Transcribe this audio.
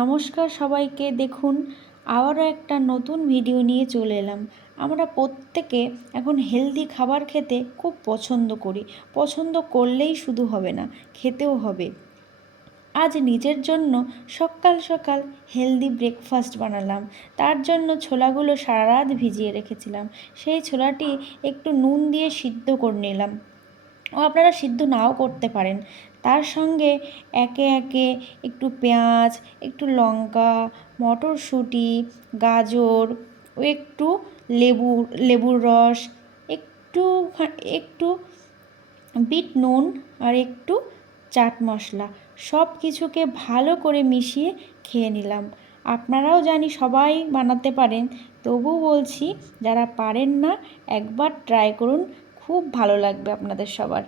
নমস্কার সবাইকে। দেখুন, আবারও একটা নতুন ভিডিও নিয়ে চলে এলাম। আমরা প্রত্যেকে এখন হেলদি খাবার খেতে খুব পছন্দ করি। পছন্দ করলেই শুধু হবে না, খেতেও হবে। আজ নিজের জন্য সকাল সকাল হেলদি ব্রেকফাস্ট বানালাম। তার জন্য ছোলাগুলো সারা রাত ভিজিয়ে রেখেছিলাম। সেই ছোলাটি একটু নুন দিয়ে সিদ্ধ করে নিলাম, ও আপনারা সিদ্ধ নাও করতে পারেন। তার সঙ্গে একে একে একটু পেঁয়াজ, একটু লঙ্কা, মটরশুঁটি, গাজর ও একটু লেবুর রস, একটু একটু বিট নুন আর একটু চাট মশলা, সব কিছুকে ভালো করে মিশিয়ে খেয়ে নিলাম। আপনারাও জানি সবাই বানাতে পারেন, তবু বলছি যারা পারেন না একবার ট্রাই করুন, খুব ভালো লাগবে আপনাদের সবার।